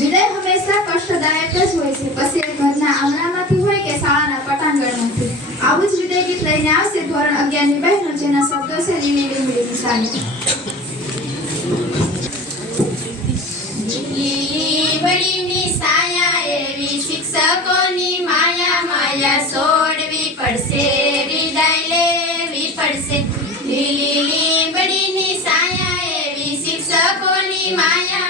વિદાય હંમેશા કષ્ટદાયક જ હોય છે. પછી ઘરના આંગણામાંથી હોય કે શાળાના પટાંગણમાંથી. આવું જ વિદાય ગીત લઈને આવશે. ધોરણ અગિયારની બહેનો જેના શબ્દો છે લીલી લીમડી સામે શિક્ષકોની માયા માયા છોડવી પડશે. લેવી પડશે. લીલી લીંબડીની સાયા એવી શિક્ષકોની માયા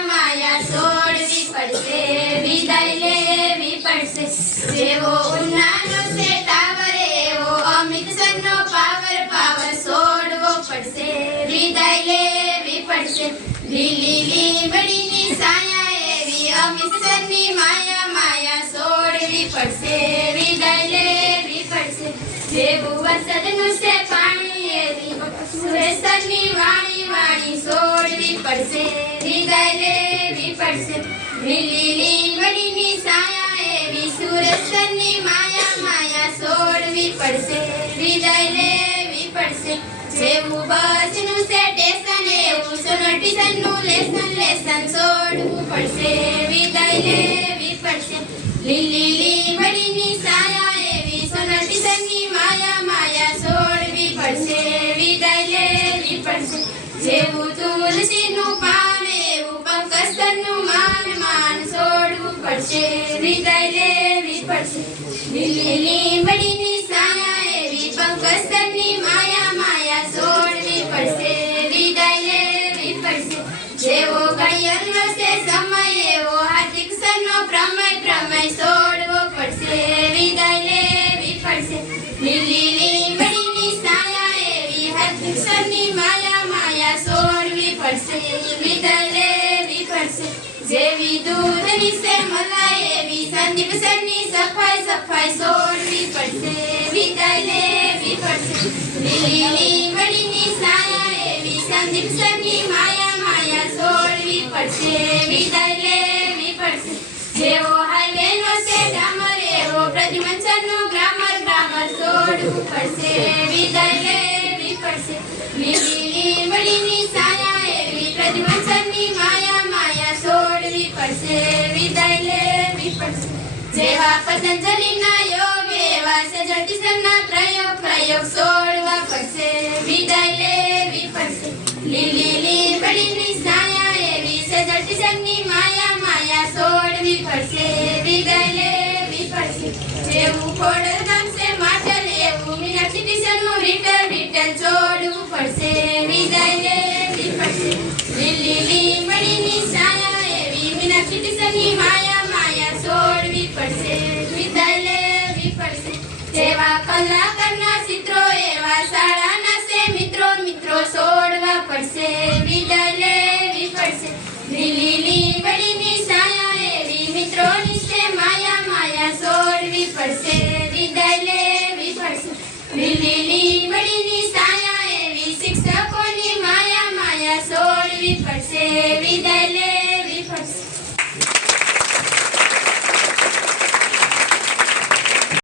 જેવો ઉનાળો છે ટાવર એવો, અમિત પાવર પાવર છોડવો પડશે. વિદાય લેવી પડશે. લીલી લીમડીની સાયા એવી, અમિત માયા માયા છોડવી પડશે. વિદાય લેવી પડશે. જેવું વરસાદનું છે પાણી એવી સુરેશની વાણી વાણી છોડવી પડશે. વિદાય લેવી પડશે. લીલી પડશે. જેવું બસનું સ્ટેશન એવું સોનટી સનનું લેસન લેસન છોડવું પડશે. વિદાય લેવી પડશે. લીલી લીમડીની સાયા એવી સોનટી સનની માયા માયા છોડવી પડશે. વિદાય લેવી પડશે. જેવું તુલસીનું પાન એવું પંકજનું માન માન છોડવું પડશે. વિદાય લેવી પડશે. લીલી લીમડીની એવી માયા માયા છોડવી પડશે વિદાય લેવી પડશે જેવો ઘડિયાળનો છે સમય એવો હાર્દિક શિક્ષણનો પ્રમય પ્રમય છોડવો પડશે. વિદાય લેવી પડશે લીલી લીમડીની સાયા એવી હાર્દિક શિક્ષણની માયા માયા છોડવી પડશે વિદાય લેવી પડશે જેવી દૂધની સે મલાઈ એવી સંદીપ સરની સફાઈ સફાઈ છોડવી પડશે એવી માયા માયા છોડવી પડશે, વિદાય લેવી પડશે. જેવો હાઈવે નો છે ડામર એવો પ્રતિમંચનનું ગ્રામર ગ્રામર છોડવું પડશે, વિદાય લેવી પડશે. લીલી લીમડીની સાયા, એવી પ્રતિમંચનની માયા માયા છોડવી પડશે, વિદાય લેવી પડશે. જેવા પતંજલિના યોગ લીમડીની સાયા એવી સજટીસરની માયા માયા છોડવી પડશે વિદાય લેવી જેવું ખોડલ ગમશે માટલ એવું મીનાક્ષી ટીચરનું રિટર્ન વિઠ્ઠલ છોડવું પડશે. લીમડીની સાયા એવી શિક્ષકોની માયા માયા સોળવી પડશે. વિદાય.